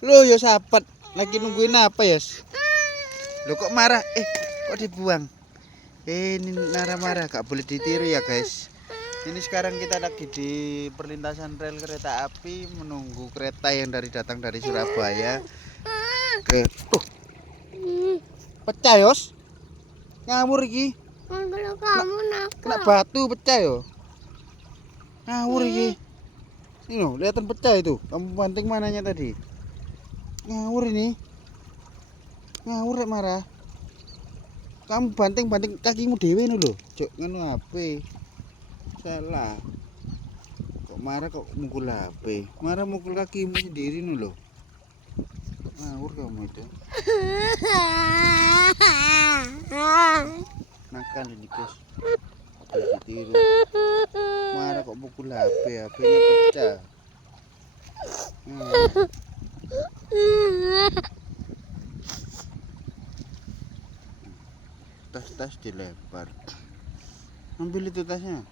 Lo ya sahabat, lagi nungguin apa ya? Lo kok marah? Kok dibuang? Ini marah-marah, gak boleh ditiru ya guys. Ini sekarang kita lagi di perlintasan rel kereta api menunggu kereta yang datang dari Surabaya ke pecah yos. Ngawur iki. Kalau kamu nakal. Kena batu pecah yo. Ngawur iki. Ini loh, kelihatan pecah itu. Kamu banting mananya tadi? Ngawur ini. Ngawur rek marah. Kamu banting kakimu dewe ini loh. Jok nganu HP. Salah. Kok marah kok mukul HP? Marah mukul kakimu sendiri nih loh. Ngawur kamu itu. Nakal ini guys. Boleh ditiru. Marah kok mukul HP, HP-nya pecah. Tas dilempar. Ambil itu tasnya.